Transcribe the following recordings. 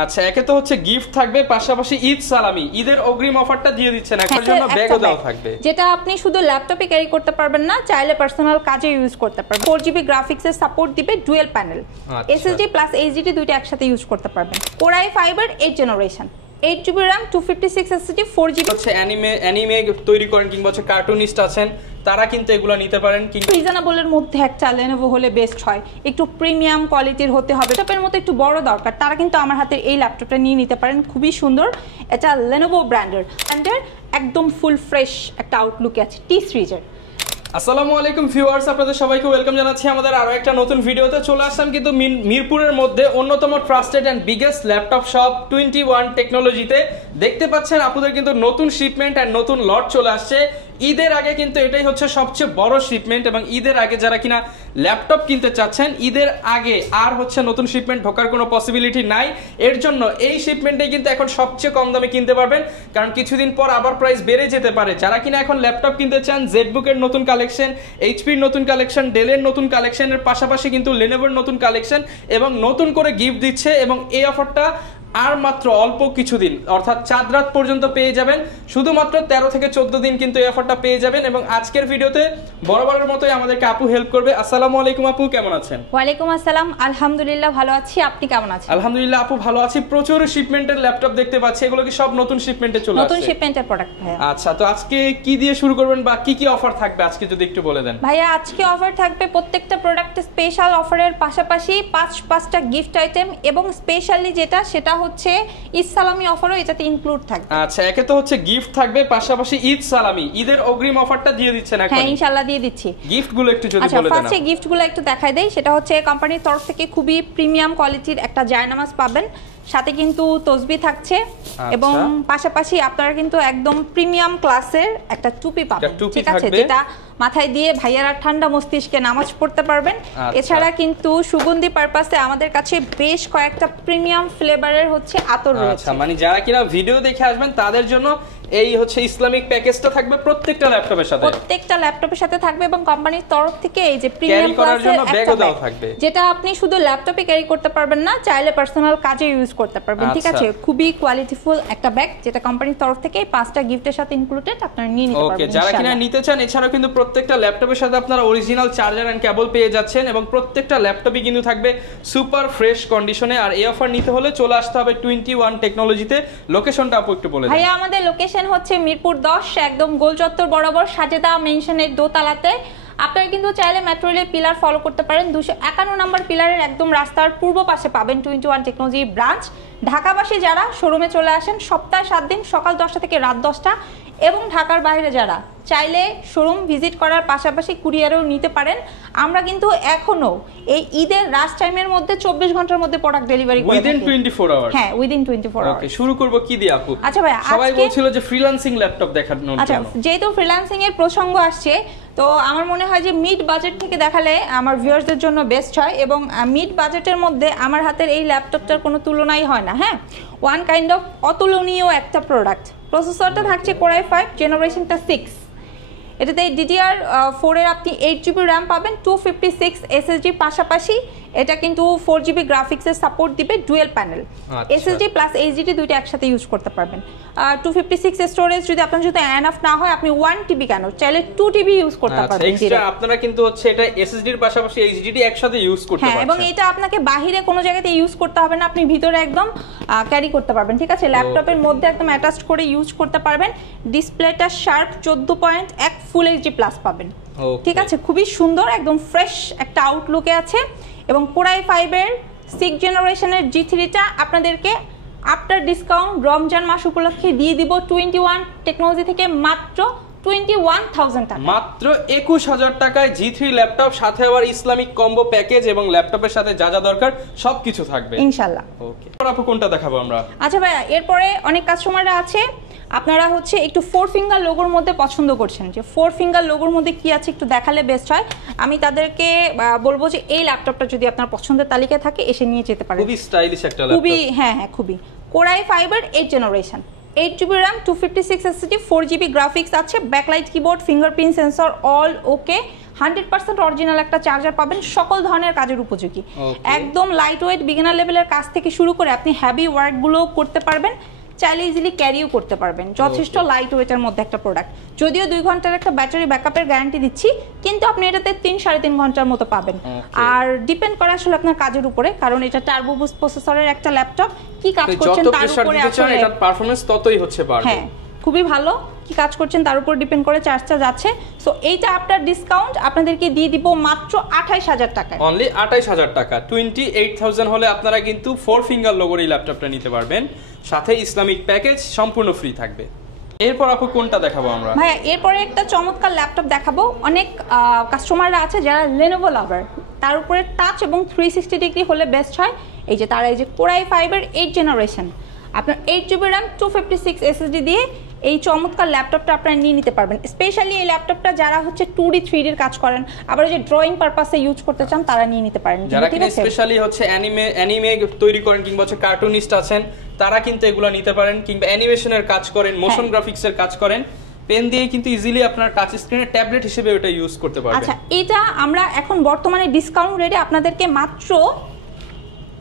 আচ্ছা, একে তো হচ্ছে গিফট থাকবে, পাশাপাশি ঈদ সালামি, ঈদের অগ্রিম অফারটা দিয়ে দিচ্ছেন, একটার জন্য ব্যাগও দাও থাকবে, যেটা আপনি শুধু ল্যাপটপে ক্যারি করতে পারবেন না, চাইলে পার্সোনাল কাজে ইউজ করতে পারবেন। 4GB গ্রাফিক্সের সাপোর্ট দিবে, dual panel, SSD plus HDD দুইটা একসাথে ইউজ করতে পারবেন। Core i5 এর 8th generation, 8GB RAM, 256 SSD, 4GB। হচ্ছে অ্যানিমে তৈরি করেন কিংবা হচ্ছে কার্টুনিস্ট আছেন, তারা কিন্তু এগুলো নিতে পারেন। কিন্তু রিজনেবলের মধ্যে একটা Lenovo হলে বেস্ট হয়, একটু প্রিমিয়াম কোয়ালিটির হতে হবে, ল্যাপটপের মতো একটু বড় দরকার, তারা কিন্তু আমার হাতের এই ল্যাপটপটা নিয়ে নিতে পারেন। খুবই সুন্দর, এটা Lenovo ব্র্যান্ডের একদম ফুল ফ্রেশ একটা আউটলুক আছে টি সিরিজের। আসসালামু আলাইকুম ভিউয়ার্স, আপনাদের সবাইকে ওয়েলকাম জানাচ্ছি আমাদের আরো একটা নতুন ভিডিওতে। চলে আসলাম কিন্তু মিরপুরের মধ্যে অন্যতম trusted and biggest laptop shop 21 টেকনোলজিতে। দেখতে পাচ্ছেন আপনাদের কিন্তু নতুন শিপমেন্ট এন্ড নতুন লট চলে আসছে। ঈদের আগে কিন্তু এটাই হচ্ছে সবচেয়ে বড় শিপমেন্ট, এবং ঈদের আগে যারা কিনা ল্যাপটপ কিনতে চাচ্ছেন, ঈদের আগে আর হচ্ছে নতুন শিপমেন্ট ঢোকার কোনো পসিবিলিটি নাই। এর জন্য এই শিপমেন্টে কিন্তু এখন সবচেয়ে কম দামে কিনতে পারবেন, কারণ কিছুদিন পর আবার প্রাইস বেড়ে যেতে পারে। যারা কিনা এখন ল্যাপটপ কিনতে চান, জেডবুকের নতুন কালেকশন, এইচপির নতুন কালেকশন, ডেলের নতুন কালেকশনের পাশাপাশি কিন্তু লেনোভোর নতুন কালেকশন এবং নতুন করে গিফট দিচ্ছে, এবং এই অফারটা আর মাত্র অল্প কিছুদিন, অর্থাৎ 4 রাত পর্যন্ত পেয়ে যাবেন। শুধুমাত্র 13 থেকে 14 দিন কিন্তু এই অফারটা পেয়ে যাবেন। এবং আজকের ভিডিওতে বরাবরের মতোই আমাদেরকে আপু হেল্প করবে। আসসালামু আলাইকুম আপু, কেমন আছেন? ওয়ালাইকুম আসসালাম, আলহামদুলিল্লাহ ভালো আছি, আপনি কেমন আছেন? আলহামদুলিল্লাহ আপু ভালো আছি। প্রচুর শিপমেন্টের ল্যাপটপ দেখতে পাচ্ছি, এগুলো কি সব নতুন শিপমেন্টে চলে আসছে? নতুন শিপমেন্টের প্রোডাক্ট ভাইয়া। আচ্ছা, তো আজকে কি দিয়ে শুরু করবেন বা কি কি অফার থাকবে আজকে যদি একটু বলে দেন। ভাইয়া আজকে অফার থাকবে প্রত্যেকটা প্রোডাক্টে স্পেশাল অফারের পাশাপাশি 5টা গিফট আইটেম, এবং স্পেশালি যেটা সেটা হচ্ছে ঈদ সালামি অফারও এটাতে ইনক্লুড থাকবে। আচ্ছা, একে তো হচ্ছে গিফট থাকবে, পাশাপাশি ঈদ সালামি, ঈদের অগ্রিম অফারটা দিয়ে দিচ্ছেন এখন? হ্যাঁ ইনশাআল্লাহ দিয়ে দিচ্ছি। গিফটগুলো একটু যদি বলে দেন। আচ্ছা, ফার্স্টে গিফটগুলো একটু দেখাই দেই। সেটা হচ্ছে কোম্পানির তরফ থেকে খুবই প্রিমিয়াম কোয়ালিটির একটা জায়নামাজ পাবেন, সাথে কিন্তু তসবি থাকছে, এবং পাশাপাশি আপনারা কিন্তু একদম প্রিমিয়াম ক্লাসের একটা টুপি পাবেন, ঠিক আছে, যেটা মাথায় দিয়ে ভাইয়ারা ঠান্ডা মস্তিষ্কে নামাজ পড়তে পারবেন। এছাড়া কিন্তু সুগন্ধি পারপাসে আমাদের কাছে বেশ কয়েকটা প্রিমিয়াম ফ্লেভারের হচ্ছে আতর রয়েছে। আচ্ছা, মানে যারা কিনা ভিডিও দেখে আসবেন তাদের জন্য এই হচ্ছে ইসলামিক প্যাকেজটা থাকবে প্রত্যেকটা ল্যাপটপের সাথে থাকবে, এবং কোম্পানির তরফ থেকে এই যে প্রিমিয়াম ক্লাসের একটা ব্যাগ থাকবে, যেটা আপনি শুধু ল্যাপটপে ক্যারি করতে পারবেন না, চাইলে পার্সোনাল কাজে ইউজ করতে পারবেন, ঠিক আছে। খুবই কোয়ালিটিফুল একটা ব্যাগ, যেটা কোম্পানির তরফ থেকে 5টা গিফটের সাথে ইনক্লুডেড, আপনারা নিয়ে নিতে পারবেন। ওকে, যারা কিনা নিতে চান, এছাড়াও কিন্তু প্রত্যেকটা ল্যাপটপের সাথে আপনারা অরিজিনাল চার্জার এন্ড কেবল পেয়ে যাচ্ছেন, এবং প্রত্যেকটা ল্যাপটপই কিন্তু থাকবে সুপার ফ্রেশ কন্ডিশনে। আর এই অফার নিতে হলে চলে আসতে হবে 21 টেকনোলজিতে। লোকেশনটা আপু একটু বলে দেন। ভাইয়া আমাদের লোকেশন হচ্ছে মিরপুর 10, একদম গোল চত্বর বরাবর সাজেদা মেনশনের দোতলাতে। আপনারা কিন্তু চাইলে মেট্রো রেলের পিলার ফলো করতে পারেন। 251 নম্বর পিলারের একদম রাস্তার পূর্ব পাশে পাবেন 21 টেকনোলজি ব্রাঞ্চ। ঢাকাবাসী যারা শোরুমে চলে আসেন সপ্তাহে 7 দিন সকাল 10টা থেকে রাত 10টা, এবং ঢাকার বাইরে যারা চাইলে শোরুম ভিজিট করার পাশাপাশি কুরিয়ারও নিতে পারেন। আমরা কিন্তু এখনো এই ঈদের রাশ টাইমের মধ্যে 24 ঘন্টার মধ্যে প্রোডাক্ট ডেলিভারি করি, উইদিন 24 আওয়ার্স। হ্যাঁ, উইদিন 24 আওয়ার্স। ওকে, শুরু করব কি দিয়ে আপু? আচ্ছা ভাই, সবাই বলছিল যে ফ্রিল্যান্সিং ল্যাপটপ দেখানোর জন্য। আচ্ছা, যেহেতু ফ্রিল্যান্সিং এর প্রসঙ্গ আসছে, তো আমার মনে হয় যে মিড বাজেট থেকে দেখালে আমার ভিউয়ারদের জন্য বেস্ট হয়, এবং মিড বাজেটের মধ্যে আমার হাতের এই ল্যাপটপটার কোনো তুলনাই হয় না। হ্যাঁ, ওয়ান কাইন্ড অফ অতুলনীয় একটা প্রোডাক্ট। প্রসেসরটা থাকছে Core i5 জেনারেশনটা 6, এটাতে DDR4 এর আপনি 8GB RAM পাবেন, 256 SSD, পাশাপাশি এটা কিন্তু 4GB গ্রাফিক্সের সাপোর্ট দিবে, dual panel, SSD plus HDD দুইটা একসাথে ইউজ করতে পারবেন। 256 স্টোরেজ যদি আপনার যদি এনাফ না হয়, আপনি 1TB কেন, চাইলে 2TB ইউজ করতে পারবেন। এক্সট্রা আপনারা কিন্তু হচ্ছে এটা SSD এর পাশাপাশি HDD একসাথে ইউজ করতে পারবেন। হ্যাঁ, এবং এটা আপনাকে বাহিরে কোনো জায়গাতে ইউজ করতে হবে না, আপনি ভিতরে একদম ক্যারি করতে পারবেন, ঠিক আছে। ল্যাপটপের মধ্যে একদম অ্যাটাচড করে ইউজ করতে পারবেন। ডিসপ্লেটা শার্প 14.1 ফুল এইচডি প্লাস পাবেন, ঠিক আছে। খুবই সুন্দর, একদম ফ্রেশ একটা আউটলুকে আছে। এবং Core i5 এর 6th জেনারেশনের G3টা আপনাদেরকে আফটার ডিসকাউন্ট রমজান মাস উপলক্ষে দিয়ে দিব 21 টেকনোলজি থেকে মাত্র 21,000 টাকা, মাত্র 21,000 টাকায় G3 ল্যাপটপ, সাথে আবার ইসলামিক কম্বো প্যাকেজ, এবং ল্যাপটপের সাথে যা যা দরকার সবকিছু থাকবে ইনশাআল্লাহ। ওকে, আপু কোনটা দেখাবো আমরা? আচ্ছা ভাইয়া, এরপরে অনেক কাস্টমাররা আছে আপনারা হচ্ছে একটু 4 ফিঙ্গার লোগোর মধ্যে পছন্দ করছেন, যে 4 ফিঙ্গার লোগোর মধ্যে কি আছে একটু দেখালে বেস্ট হয়। আমি তাদেরকে বলবো যে এই ল্যাপটপটা যদি আপনার পছন্দের তালিকায় থাকে এসে নিয়ে যেতে পারেন। খুবই স্টাইলিশ একটা ল্যাপটপ, খুবই, হ্যাঁ হ্যাঁ খুবই। Core i5 এর 8th generation, 8GB RAM, 256 SSD, 4GB graphics আছে, backlight keyboard, fingerprint sensor all okay, 100% original একটা চার্জার পাবেন, সকল ধরনের কাজের উপযোগী। একদম লাইট ওয়েট বিগিনার লেভেলের কাজ থেকে শুরু করে আপনি হেভি ওয়ার্কগুলো করতে পারবেন, চাইলে ইজিলি ক্যারিও করতে পারবেন। যথেষ্ট লাইট ওয়েটের মধ্যে একটা প্রোডাক্ট, যদিও 2 ঘন্টার একটা ব্যাটারি ব্যাকআপের গ্যারান্টি দিচ্ছি, কিন্তু আপনি এটাতে 3-3.5 ঘন্টার মতো পাবেন। আর ডিপেন্ড করে আসলে আপনার কাজের উপরে, কারণ এটা টার্বো বুস্ট প্রসেসরের একটা ল্যাপটপ, কি কাজ করছেন তার উপরে আসলে এটার পারফরম্যান্স ততই হচ্ছে বাড়বে। হ্যাঁ, খুবই ভালো, কি কাজ করছেন তার উপর ডিপেন্ড করে চার্জটা যাচ্ছে। সো এইটা আপনার ডিসকাউন্ট আপনাদেরকে দিয়ে দিব মাত্র 28,000 টাকায়, অনলি 28,000 টাকা। 28,000 হলে আপনারা কিন্তু 4 ফিঙ্গার লোগোর এই ল্যাপটপটা নিতে পারবেন, সাথে ইসলামিক প্যাকেজ সম্পূর্ণ ফ্রি থাকবে। এরপর আপু কোনটা দেখাবো আমরা? ভাইয়া এরপরে একটা চমৎকার ল্যাপটপ দেখাবো। অনেক কাস্টমাররা আছে যারা Lenovo লাভার, তার উপরে টাচ এবং 360 ডিগ্রি হলে বেস্ট হয়। এই যে তারা এই যে Core i5 এর 8th জেনারেশন, আপনার 8GB RAM 256 SSD দিয়ে এই চমৎকার ল্যাপটপটা আপনারা নিয়ে নিতে পারবেন। স্পেশালি এই ল্যাপটপটা যারা হচ্ছে 2D 3D এর কাজ করেন, আবার যে ড্রয়িং পারপাসে ইউজ করতে চান, তারা নিয়ে নিতে পারেন। যারা কিনা স্পেশালি হচ্ছে অ্যানিমে তৈরি করেন কিংবা হচ্ছে কার্টুনিস্ট আছেন, তারা কিন্তু এগুলো নিতে পারেন, কিংবা অ্যানিমেশনের কাজ করেন, মোশন গ্রাফিক্সের কাজ করেন, পেন দিয়ে কিন্তু ইজিলি আপনার টাচ স্ক্রিনে ট্যাবলেট হিসেবে ওটা ইউজ করতে পারবেন। আচ্ছা, এটা আমরা এখন বর্তমানে ডিসকাউন্ট রেটে আপনাদেরকে মাত্র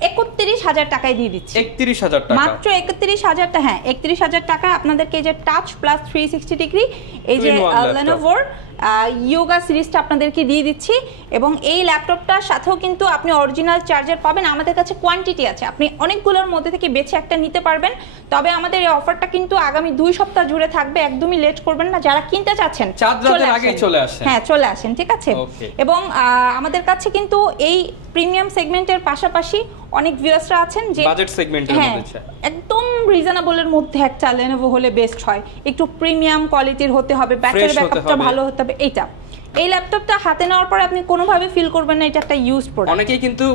31,000 টাকায় দিয়ে দিচ্ছি। 31,000 টাকা, মাত্র 31,000 টাকা। হ্যাঁ, 31,000 টাকা আপনাদেরকে এই যে টাচ প্লাস 360 ডিগ্রি এই যে Lenovo ইয়োগা সিরিজটা আপনাদেরকে দিয়ে দিচ্ছি। এবং এই ল্যাপটপটার সাথেও কিন্তু আপনি অরিজিনাল চার্জার পাবেন। আমাদের কাছে কোয়ান্টিটি আছে, আপনি অনেকগুলোর মধ্যে থেকে বেছে একটা নিতে পারবেন। তবে আমাদের এই অফারটা কিন্তু আগামী 2 সপ্তাহ জুড়ে থাকবে, একদমই লেট করবেন না। যারা কিনতে চাচ্ছেন চলে আসেন, হ্যাঁ চলে আসেন, ঠিক আছে। এবং আমাদের কাছে কিন্তু এই প্রিমিয়াম সেগমেন্টের পাশাপাশি অনেক ভিউয়ার্সরা আছেন যে বাজেট সেগমেন্টের মধ্যে একদম রিজনেবলের মধ্যে একটা Lenovo হলে বেস্ট হয়, একটু প্রিমিয়াম কোয়ালিটির হতে হবে, ব্যাটারি ব্যাকআপটা ভালো হতে হবে। এই ল্যাপটপটা হাতে নেওয়ার পরে আপনি কোনোভাবে ফিল করবেন না এটা একটা ইউজ প্রোডাক্ট। অনেকেই কিন্তু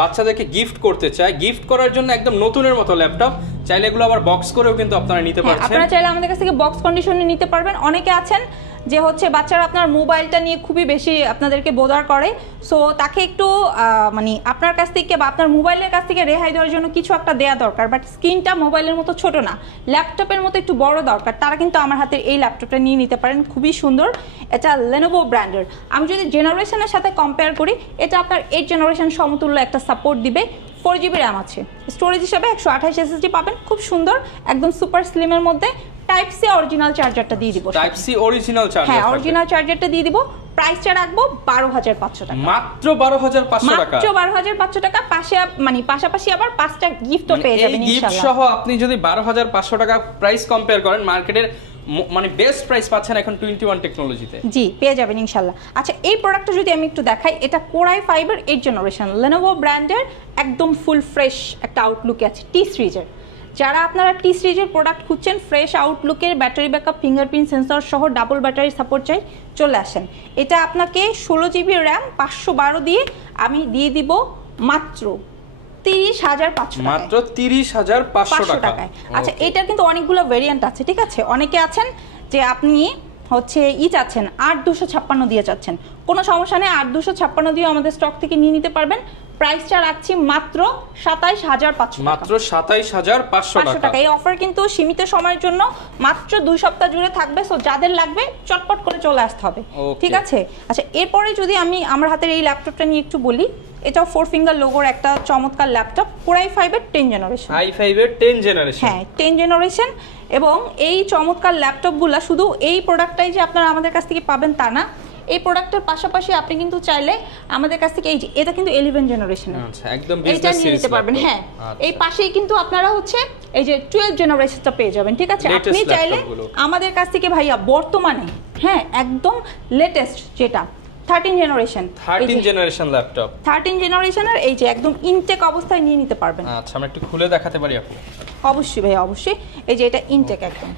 বাচ্চাদেরকে গিফট করতে চায়, গিফট করার জন্য একদম নতুনের মতো ল্যাপটপ, চাইলে এগুলো আবার বক্স করেও কিন্তু আপনারা নিতে পারছেন। আপনারা চাইলে আমাদের কাছ থেকে বক্স কন্ডিশনে নিতে পারবেন। অনেকে আছেন যে হচ্ছে বাচ্চারা আপনার মোবাইলটা নিয়ে খুবই বেশি আপনাদেরকে বোদার করে, সো তাকে একটু মানে আপনার কাছ থেকে বা আপনার মোবাইলের কাছ থেকে রেহাই দেওয়ার জন্য কিছু একটা দেওয়া দরকার, বাট স্ক্রিনটা মোবাইলের মতো ছোট না, ল্যাপটপের মতো একটু বড় দরকার, তারা কিন্তু আমার হাতের এই ল্যাপটপটা নিয়ে নিতে পারেন। খুবই সুন্দর, এটা Lenovo ব্র্যান্ডের। আমি যদি জেনারেশনের সাথে কম্পেয়ার করি, এটা আপনার 8th জেনারেশন সমতুল্য একটা সাপোর্ট দিবে। 4GB RAM আছে, স্টোরেজ হিসাবে 128 SSD পাবেন, খুব সুন্দর, একদম সুপার স্লিমের মধ্যে। টাইপ সি অরিজিনাল চার্জারটা দিয়ে দিব, টাইপ সি অরিজিনাল চার্জার, হ্যাঁ অরিজিনাল চার্জারটা দিয়ে দিব। প্রাইসটা রাখবো 12,500 টাকা, মাত্র 12,500 টাকা, মাত্র 12,500 টাকা। পাশাপাশি আবার 5টা গিফটও পেয়ে যাবেন ইনশাআল্লাহ। গিফট সহ আপনি যদি 12,500 টাকা প্রাইস কম্পেয়ার করেন, মার্কেটের মানে বেস্ট প্রাইস পাচ্ছেন এখন 21 টেকনোলজিতে, জি পেয়ে যাবেন ইনশাআল্লাহ। আচ্ছা, এই প্রোডাক্টটা যদি আমি একটু দেখাই, এটা Core i5 এর 8th জেনারেশন Lenovo ব্র্যান্ডের, একদম ফুল ফ্রেশ একটা আউটলুকে আছে T সিরিজের। যারা আপনারা T সিরিজের প্রোডাক্ট খুঁজছেন, ফ্রেশ আউটলুকের, ব্যাটারি ব্যাকআপ, ফিঙ্গারপ্রিন্ট সেন্সর সহ ডাবল ব্যাটারি সাপোর্ট চাই, চলে আসেন। এটা আপনাকে 16GB RAM 512 দিয়ে আমি দিয়ে দিব মাত্র 30,500 টাকা, মাত্র 30,500 টাকায়। আচ্ছা, এটার কিন্তু অনেকগুলো ভেরিয়েন্ট আছে, ঠিক আছে। অনেকে আছেন যে আপনি হচ্ছে চাচ্ছেন 8256 দিয়ে চাচ্ছেন, কোনো সমস্যা নেই, 8256 দিয়ে আমাদের স্টক থেকে নিয়ে নিতে পারবেন। প্রাইসটা রাখছি মাত্র 27,500, মাত্র 27,500 টাকা। এই অফার কিন্তু সীমিত সময়ের জন্য, মাত্র 2 সপ্তাহ জুড়ে থাকবে। সো যাদের লাগবে চটপট করে চলে আসতে হবে, ঠিক আছে। আচ্ছা, এরপরে যদি আমি আমার হাতের এই ল্যাপটপটা নিয়ে একটু বলি, এটাও 4 ফিঙ্গার লোগোর একটা চমৎকার ল্যাপটপ, Core i5 এর 10th জেনারেশন, i5 এর 10th জেনারেশন, হ্যাঁ 10th জেনারেশন। এবং এই চমৎকার ল্যাপটপগুলো শুধু এই প্রোডাক্টটাই যে আপনারা আমাদের কাছ থেকে পাবেন তা না, এই প্রোডাক্টের পাশাপাশি আপনি কিন্তু চাইলে আমাদের কাছ থেকে এই যে এটা কিন্তু 11th জেনারেশন, আচ্ছা একদম বিজনেস সিরিজ নিতে পারবেন। হ্যাঁ, এই পাশেই কিন্তু আপনারা হচ্ছে এই যে 12th জেনারেশনটা পেয়ে যাবেন, ঠিক আছে। আপনি চাইলে আমাদের কাছ থেকে ভাইয়া বর্তমানে হ্যাঁ একদম লেটেস্ট যেটা 13th জেনারেশন ল্যাপটপ, 13th জেনারেশনের এই যে একদম ইনটেক অবস্থায় নিয়ে নিতে পারবেন। আচ্ছা, আমরা একটু খুলে দেখাতে পারি আপু? অবশ্যই ভাই, অবশ্যই। এই যে এটা ইনটেক, একদম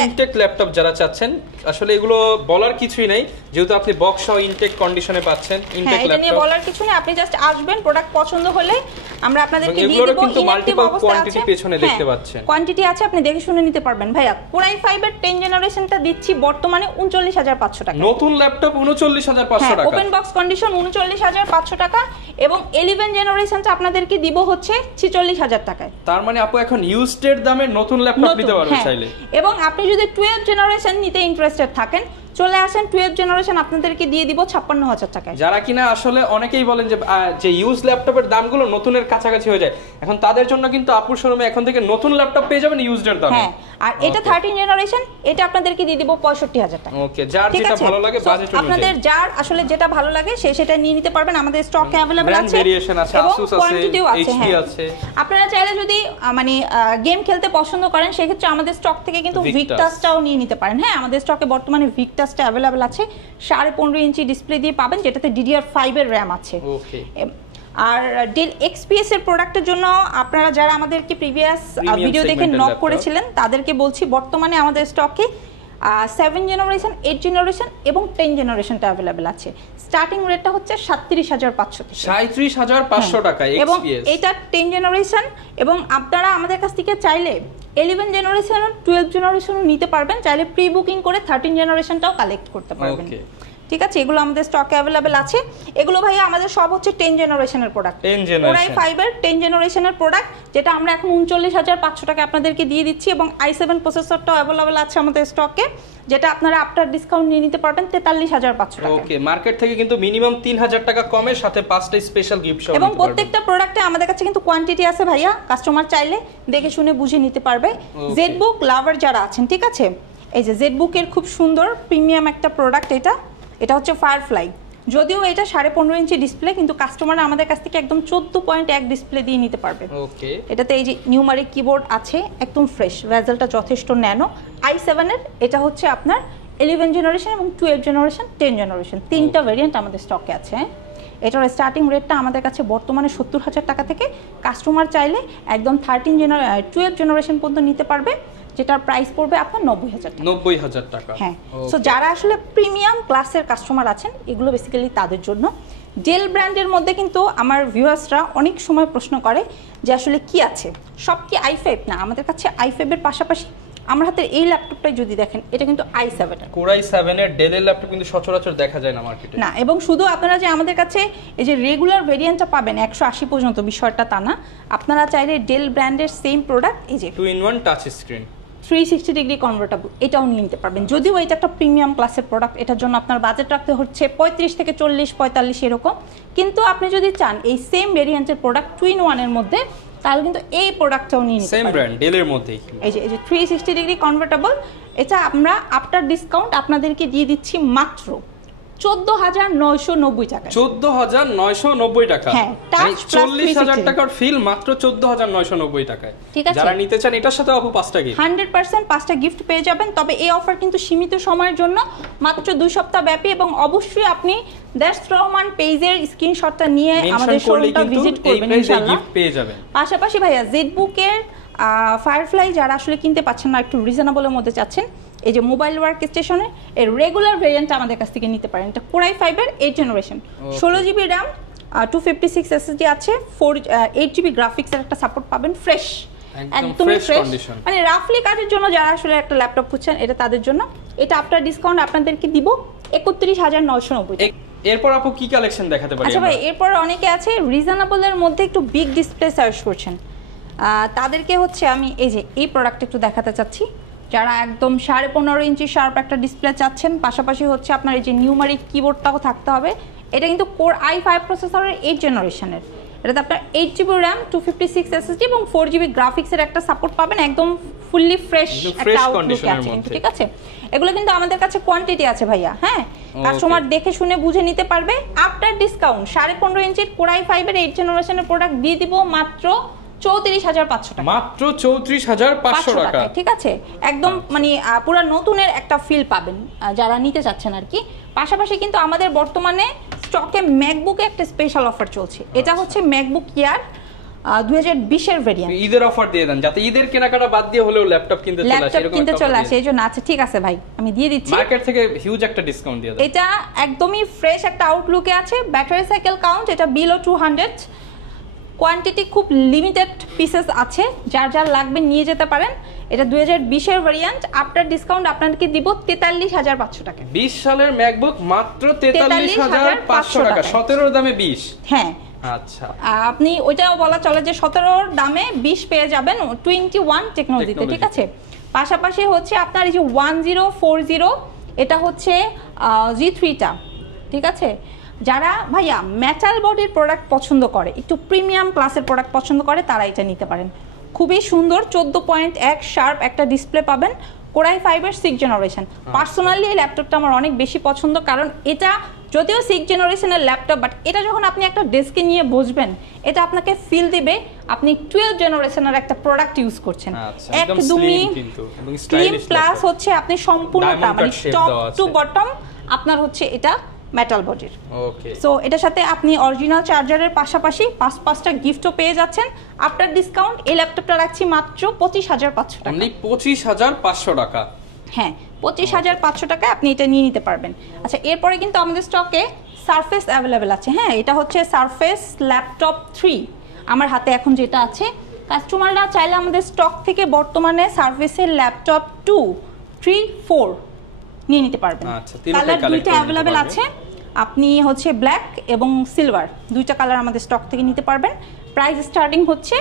ইনটেক ল্যাপটপ যারা চাচ্ছেন, আসলে এগুলো বলার কিছুই নাই, যেহেতু আপনি বক্স সহ ইনটেক কন্ডিশনে পাচ্ছেন। ইনটেক ল্যাপটপ নিয়ে বলার কিছু নেই, আপনি জাস্ট আসবেন, প্রোডাক্ট পছন্দ হলে আমরা আপনাদেরকে দিয়ে দেব। কিন্তু মাল্টিপল কোয়ান্টিটি পেছনে দেখতে পাচ্ছেন, কোয়ান্টিটি আছে, আপনি দেখে শুনে নিতে পারবেন। ভাইয়া Core i5 এর 10th জেনারেশনটা দিচ্ছি বর্তমানে 39,500 টাকা, নতুন ল্যাপটপ 39,500 টাকা, ওপেন বক্স কন্ডিশন 39,500 টাকা। এবং 11th জেনারেশনটা আপনাদেরকে দিব হচ্ছে 46,000 টাকায়। তার মানে আপু এখন ইউজড এর দামে নতুন ল্যাপটপ নিতে পারবেন চাইলে। এবং আপনি যদি 12th জেনারেশন নিতে ইন্টারেস্টেড থাকেন, চলে আসেন 12 জেনারেশন আপনাদেরকে দিয়ে দিব 56,000 টাকায়। যারা কিনা আসলে অনেকেই বলেন যে ইউজ ল্যাপটপের দামগুলো নতুনের কাছাকাছি হয়ে যায়, এখন তাদের জন্য কিন্তু আপুর শোরুমে এখন থেকে নতুন ল্যাপটপ পেয়ে যাবেন ইউজড এর দামে। হ্যাঁ, আর এটা 13 জেনারেশন, এটা আপনাদেরকে দিয়ে দিব 65,000 টাকা। ওকে, যার যেটা ভালো লাগে বাজেট অনুযায়ী, আপনাদের যার আসলে যেটা ভালো লাগে সেটা নিয়ে নিতে পারবেন। আমাদের স্টকে अवेलेबल আছে, ভেরিয়েশন আছে, Asus আছে, HP আছে। আপনারা চাইলে যদি মানে গেম খেলতে পছন্দ করেন সেক্ষেত্রে আমাদের স্টক থেকে কিন্তু ভিক্টাসটাও নিয়ে নিতে পারেন। হ্যাঁ, আমাদের স্টকে বর্তমানে ভিক্টাসটা अवेलेबल আছে, 15.5 ইঞ্চি ডিসপ্লে দিয়ে পাবেন, যেটাতে DDR5 এর র‍্যাম আছে। ওকে, আর ডেল XPS এর প্রোডাক্টের জন্য আপনারা যারা আমাদেরকে প্রিভিয়াস ভিডিও দেখে নক করেছিলেন তাদেরকে বলছি, বর্তমানে আমাদের স্টকে 7 জেনারেশন, 8 জেনারেশন এবং 10 জেনারেশনটা अवेलेबल আছে। স্টার্টিং রেটটা হচ্ছে 37,500 টাকা, 37,500 টাকা XPS, এবং এটা 10 জেনারেশন। এবং আপনারা আমাদের কাছ থেকে চাইলে 11 জেনারেশন, 12 জেনারেশনও নিতে পারবেন, চাইলে প্রি বুকিং করে 13 জেনারেশনটাও কালেক্ট করতে পারবেন। ঠিক আছে, এগুলো আমাদের স্টকে अवेलेबल আছে। এগুলো ভাইয়া আমাদের সব হচ্ছে 10 জেনারেশনের প্রোডাক্ট, Core i5 এর 10 জেনারেশনের প্রোডাক্ট, যেটা আমরা এখন 39,500 টাকা আপনাদেরকে দিয়ে দিচ্ছি। এবং i7 প্রসেসরটাও अवेलेबल আছে আমাদের স্টকে, যেটা আপনারা আফটার ডিসকাউন্ট নিয়ে নিতে পারবেন 43,500 টাকা। ওকে, মার্কেট থেকে কিন্তু মিনিমাম 3,000 টাকা কমে, সাথে 5টা স্পেশাল গিফট সহ। এবং প্রত্যেকটা প্রোডাক্টে আমাদের কাছে কিন্তু কোয়ান্টিটি আছে ভাইয়া, কাস্টমার চাইলে দেখে শুনে বুঝে নিতে পারবে। জেডবুক লাভার যারা আছেন, ঠিক আছে, এই যে জেডবুকের খুব সুন্দর প্রিমিয়াম একটা প্রোডাক্ট, এটা হচ্ছে ফায়ারফ্লাই। যদিও এটা 15.5 ইঞ্চি ডিসপ্লে, কিন্তু কাস্টমাররা আমাদের কাছ থেকে একদম 14.1 ডিসপ্লে দিয়ে নিতে পারবে। ওকে, এটাতে এই যে নিউমারিক কিবোর্ড আছে, একদম ফ্রেশ, ভেজেলটা যথেষ্ট ন্যানো। i7 এর এটা হচ্ছে আপনার 11 জেনারেশন এবং 12 জেনারেশন, 10 জেনারেশন, তিনটা ভেরিয়েন্ট আমাদের স্টকে আছে। এটার স্টার্টিং রেটটা আমাদের কাছে বর্তমানে 70,000 টাকা থেকে, কাস্টমার চাইলে একদম 12 জেনারেশন পর্যন্ত নিতে পারবে, যেটার প্রাইস পড়বে আপনার 90,000 টাকা। হ্যাঁ, সো যারা আসলে প্রিমিয়াম ক্লাসের কাস্টমার আছেন, এগুলো বেসিক্যালি তাদের জন্য। ডেল ব্র্যান্ডের মধ্যে কিন্তু আমার ভিউয়ার্সরা অনেক সময় প্রশ্ন করে যে আসলে কি আছে, সব কি i5 না? আমাদের কাছে i5 এর পাশাপাশি আমার হাতে এই ল্যাপটপটাই যদি দেখেন, এটা কিন্তু i7 এর, Core i7 এর ডেলের ল্যাপটপ কিন্তু সচরাচর দেখা যায় না মার্কেটে না। এবং শুধু আপনারা যে আমাদের কাছে এই যে রেগুলার ভেরিয়েন্টটা পাবেন 180 পর্যন্ত, বিষয়টা তা না। আপনারা চাইলে ডেল ব্র্যান্ডের সেম প্রোডাক্ট, এই যে 2-in-1 touch screen, 360 degree convertible, এটাও নিয়ে নিতে পারবেন। যদিও এটা একটা প্রিমিয়াম ক্লাসের প্রোডাক্ট, এটার জন্য আপনার বাজেট রাখতে হচ্ছে 35 থেকে 40-45 এরকম। কিন্তু আপনি যদি চান এই সেম ভেরিয়েন্টের প্রোডাক্ট 2-in-1 এর মধ্যে, তাহলে কিন্তু এই প্রোডাক্টটাও নিয়ে নিতে পারবেন, সেম ব্র্যান্ড ডেলের মধ্যেই। এই যে 360 ডিগ্রি কনভার্টেবল, এটা আমরা আফটার ডিসকাউন্ট আপনাদেরকে দিয়ে দিচ্ছি মাত্র 14,990 টাকা। 14,990 টাকা, হ্যাঁ, 40,000 টাকার ফিল মাত্র 14,990 টাকায়। ঠিক আছে, যারা নিতে চান এটার সাথে আপু 5টা গিফট, 100% 5টা গিফট পেয়ে যাবেন। তবে এই অফার কিন্তু সীমিত সময়ের জন্য, মাত্র 2 সপ্তাহ ব্যাপী। এবং অবশ্যই আপনি দেশ রহমান পেজের স্ক্রিনশটটা নিয়ে আমাদের শোরুমটা ভিজিট করবেন, ইনশাআল্লাহ গিফট পেয়ে যাবেন। পাশাপাশি ভাইয়া জেডবুকের ফায়ারফ্লাই যারা আসলে কিনতে পাচ্ছেন না, একটু রিজনেবলের মধ্যে চাচ্ছেন, এই যে মোবাইল ওয়ার্ক স্টেশনের এর রেগুলার ভেরিয়েন্টটা আমাদের কাছ থেকে নিতে পারেন। এটা Core i5 এর 8 জেনারেশন, 16 জিবি র্যাম, 256 SSD আছে, 8 জিবি গ্রাফিক্সের একটা সাপোর্ট পাবেন, ফ্রেশ, একদম ফ্রেশ, মানে রাফলি কাজের জন্য যারা আসলে একটা ল্যাপটপ খুঁজছেন, এটা তাদের জন্য। এটা আফটার ডিসকাউন্ট আপনাদেরকে দিব 31,990 টাকা। এরপর আপু কি কালেকশন দেখাতে পারি? আচ্ছা ভাই, এরপর অনেকে আছে রিজনেবলের মধ্যে একটু বিগ ডিসপ্লে সার্চ করছেন, তাদেরকে হচ্ছে আমি এই যে এই প্রোডাক্ট একটু দেখাতে চাচ্ছি। যারা একদম 15.5 ইঞ্চি শার্প একটা ডিসপ্লে চাচ্ছেন, পাশাপাশি হচ্ছে আপনার এই যে নিউমারিক কিবোর্ডটাও থাকতে হবে। এটা কিন্তু Core i5 প্রসেসরের 8 জেনারেশনের, এটাতে আপনার 8 জিবি র্যাম, 256 SSD এবং 4 জিবি গ্রাফিক্সের একটা সাপোর্ট পাবেন, একদম ফুললি ফ্রেশ একটা আউটলুক আছে কিন্তু। ঠিক আছে, এগুলো কিন্তু আমাদের কাছে কোয়ান্টিটি আছে ভাইয়া। হ্যাঁ, কাস্টমার দেখে শুনে বুঝে নিতে পারবে। আফটার ডিসকাউন্ট 15.5 ইঞ্চির Core i5 এর 8 জেনারেশনের প্রোডাক্ট দিয়ে দিব মাত্র 34,500 টাকা, মাত্র 34,500 টাকা। ঠিক আছে, একদম মানে পুরো নতুনের একটা ফিল পাবেন যারা নিতে চাচ্ছেন আর কি। পাশাপাশি কিন্তু আমাদের বর্তমানে স্টকে ম্যাকবুকে একটা স্পেশাল অফার চলছে। এটা হচ্ছে ম্যাকবুক এয়ার 2020 এর ভেরিয়েন্ট। ঈদের অফার দিয়ে দেন, যাতে ঈদের কেনাকাটা বাদ দিয়ে হলেও ল্যাপটপ কিনতে চলে আসে, এইজন্য আছে। ঠিক আছে ভাই, আমি দিয়ে দিচ্ছি। মার্কেট থেকে হিউজ একটা ডিসকাউন্ট দিয়ে দেন। এটা একদমই ফ্রেশ একটা আউটলুকে আছে। ব্যাটারি সাইকেল কাউন্ট এটা বিলো 200, কোয়ান্টিটি খুব লিমিটেড পিসেস আছে, যার যার লাগবে নিয়ে যেতে পারেন। এটা 2020 এর ভেরিয়েন্ট, আফটার ডিসকাউন্ট আপনাদেরকে দিব 43,500 টাকা। 20 সালের ম্যাকবুক মাত্র 43,500 টাকা, 17 এর দামে 20। হ্যাঁ, আচ্ছা, আপনি ওইটাও বলা চলে যে 17 এর দামে 20 পেয়ে যাবেন 21 টেকনোলজিতে। ঠিক আছে, পাশাপাশি হচ্ছে আপনার এই যে 1040 এটা হচ্ছে G3টা, ঠিক আছে। যারা ভাইয়া মেটাল বডির প্রোডাক্ট পছন্দ করে, একটু প্রিমিয়াম ক্লাসের প্রোডাক্ট পছন্দ করে, তারা এটা নিতে পারেন। খুবই সুন্দর 14.1 শার্প একটা ডিসপ্লে পাবেন, কোরাই 5-এর 6 জেনারেশন। পার্সোনালি এই ল্যাপটপটা আমার অনেক বেশি পছন্দ, কারণ এটা যদিও 6 জেনারেশনের ল্যাপটপ, বাট এটা যখন আপনি একটা ডেস্কে নিয়ে বসবেন, এটা আপনাকে ফিল দিবে আপনি 12 জেনারেশনের একটা প্রোডাক্ট ইউজ করছেন। একদমই স্লিম, প্লাস হচ্ছে আপনি সম্পূর্ণটা মানে টপ টু বটম আপনার হচ্ছে এটা মেটাল বডির। ওকে, সো এটার সাথে আপনি অরিজিনাল চার্জারের পাশাপাশি 5টা গিফটও পেয়ে যাচ্ছেন। আফটার ডিসকাউন্ট এই ল্যাপটপটা রাখছি মাত্র 25,500 টাকা। অনলি 25,500 টাকা। হ্যাঁ, 25,500 টাকায় আপনি এটা নিয়ে নিতে পারবেন। আচ্ছা, এরপরে কিন্তু আমাদের স্টকে সারফেস অ্যাভেলেবেল আছে। হ্যাঁ, এটা হচ্ছে সারফেস ল্যাপটপ 3 আমার হাতে এখন যেটা আছে। কাস্টমাররা চাইলে আমাদের স্টক থেকে বর্তমানে সারফেসের ল্যাপটপ 2, 3, 4 নিয়ে নিতে পারবেন। কালার দুইটা অ্যাভেলেবেল আছে, আপনি হচ্ছে ব্ল্যাক এবং সিলভার দুইটা কালার আমাদের স্টক থেকে নিতে পারবেন। প্রাইস স্টার্টিং হচ্ছে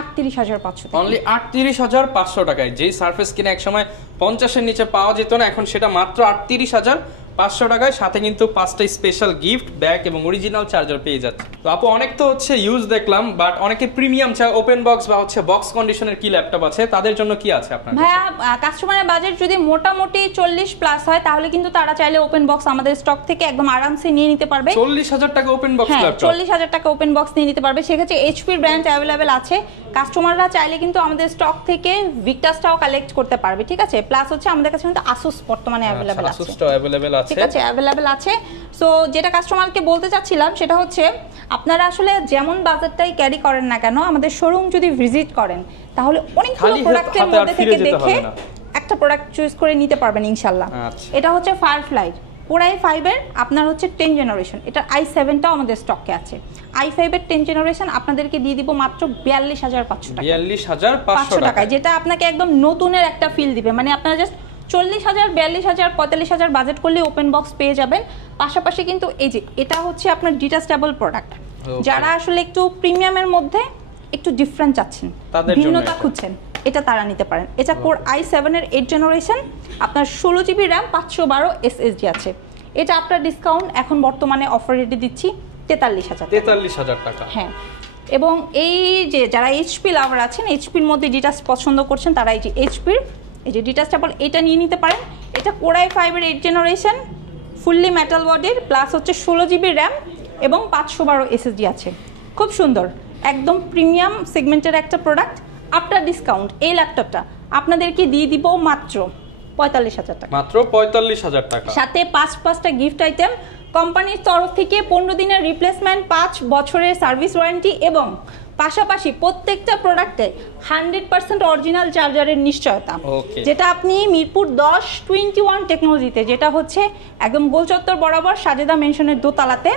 38,500 টাকা। অনলি 38,500 টাকায়। যেই সারফেস কিনে একসময় 50-এর নিচে পাওয়া যেত না, এখন সেটা মাত্র 38,500 টাকায়, সাথে কিন্তু 5টা স্পেশাল গিফট, ব্যাগ এবং অরিজিনাল চার্জার পেয়ে যাচ্ছে। তো আপু অনেক তো হচ্ছে ইউজ দেখলাম, বাট অনেকে প্রিমিয়াম চায়, ওপেন বক্স বা হচ্ছে বক্স কন্ডিশনের কি ল্যাপটপ আছে, তাদের জন্য কি আছে আপনার? ভাইয়া, কাস্টমারের বাজেট যদি মোটামুটি 40 প্লাস হয়, তাহলে কিন্তু তারা চাইলে ওপেন বক্স আমাদের স্টক থেকে একদম আরামসে নিয়ে নিতে পারবে। 40,000 টাকা ওপেন বক্স ল্যাপটপ? 40,000 টাকা ওপেন বক্স নিয়ে নিতে পারবে। সেক্ষেত্রে এইচপির ব্র্যান্ড অ্যাভেলেবেল আছে। কাস্টমাররা চাইলে কিন্তু আমাদের স্টক থেকে ভিক্টাসটাও কালেক্ট করতে পারবে, ঠিক আছে। প্লাস হচ্ছে আমাদের কাছে কিন্তু আসুস বর্তমানে অ্যাভেলেবেল আছে। আসুসটাও অ্যাভেলেবেল আছে, ঠিক আছে, অ্যাভেলেবেল আছে। সো যেটা কাস্টমারকে বলতে চাচ্ছিলাম সেটা হচ্ছে, আপনারা আসলে যেমন বাজেটটাই ক্যারি করেন না কেন, আমাদের শোরুম যদি ভিজিট করেন, তাহলে অনেকগুলো প্রোডাক্টের মধ্যে থেকে দেখে একটা প্রোডাক্ট চুজ করে নিতে পারবেন ইনশাআল্লাহ। এটা হচ্ছে ফায়ারফ্লাই কোরাই 5-এর আপনার হচ্ছে 10 জেনারেশন। এটা i7টাও আমাদের স্টকে আছে। i5-এর 10 জেনারেশন আপনাদেরকে দিয়ে দিব মাত্র 42,500 টাকা। 42,500 টাকায়, যেটা আপনাকে একদম নতুনের একটা ফিল দিবে। মানে আপনারা জাস্ট 40,000, 42,000, 45,000 বাজেট করলে ওপেন বক্স পেয়ে যাবেন। পাশাপাশি কিন্তু এই যে এটা হচ্ছে আপনার ডিটাচেবল প্রোডাক্ট। যারা আসলে একটু প্রিমিয়ামের মধ্যে একটু ডিফারেন্ট চাচ্ছেন, ভিন্নতা খুঁজছেন, এটা তারা নিতে পারেন। এটা কোর i7-এর 8 জেনারেশন, আপনার 16 জিবি র্যাম, 512 SSD আছে। এটা আপনার ডিসকাউন্ট এখন বর্তমানে অফার রেটে দিচ্ছি 43,000 টাকা। হ্যাঁ, এবং এই যে যারা এইচপি লাভার আছেন, এইচপির মধ্যে ডিটাচ পছন্দ করছেন, তারা এই যে এইচপির এই যে ডিটাচেবল এটা নিয়ে নিতে পারেন। এটা কোরাই 5-এর 8 জেনারেশন, ফুললি মেটাল বডির, প্লাস হচ্ছে 16 জিবি র্যাম এবং 512 SSD আছে। খুব সুন্দর, একদম প্রিমিয়াম সেগমেন্টের একটা প্রোডাক্ট। আফটার ডিসকাউন্ট এই ল্যাপটপটা আপনাদেরকে দিয়ে দিব মাত্র 45,000 টাকা। মাত্র 45,000 টাকা, সাথে 5টা গিফট আইটেম, কোম্পানির তরফ থেকে 15 দিনের রিপ্লেসমেন্ট, 5 বছরের সার্ভিস ওয়ারেন্টি, এবং পাশাপাশি প্রত্যেকটা প্রোডাক্টে 100% অরিজিনাল চার্জারের নিশ্চয়তা। যেটা আপনি মিরপুর 10-21 টেকনোলজিতে, যেটা হচ্ছে একদম গোল চত্বর বরাবর সাজেদা মেনশনের দোতলাতে,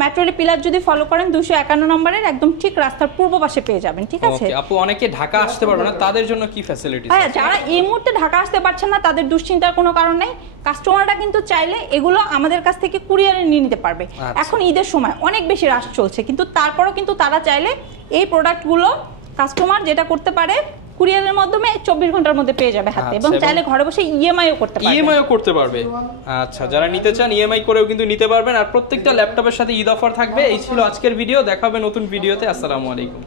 মেট্রো রেল পিলার যদি ফলো করেন 251 নম্বরের একদম ঠিক রাস্তার পূর্ব পাশে পেয়ে যাবেন, ঠিক আছে। আপু অনেকে ঢাকা আসতে পারবে না, তাদের জন্য কি ফ্যাসিলিটি? হ্যাঁ, যারা এই মুহূর্তে ঢাকা আসতে পারছেন না, তাদের দুশ্চিন্তার কোনো কারণ নেই। কাস্টমাররা কিন্তু চাইলে এগুলো আমাদের কাছ থেকে কুরিয়ারে নিয়ে নিতে পারবে। এখন ঈদের সময় অনেক বেশি রাশ চলছে, কিন্তু তারপরেও কিন্তু তারা চাইলে এই প্রোডাক্টগুলো কাস্টমার যেটা করতে পারে, কুরিয়ারের মাধ্যমে 24 ঘন্টার মধ্যে পেয়ে যাবে হাতে, এবং চাইলে ঘরে বসে ইএমআইও করতে পারবে। আচ্ছা, যারা নিতে চান ইএমআই করেও কিন্তু নিতে পারবেন। আর প্রত্যেকটা ল্যাপটপের সাথে ঈদ অফার থাকবে। এই ছিল আজকের ভিডিও, দেখা হবে নতুন ভিডিওতে। আসসালামু আলাইকুম।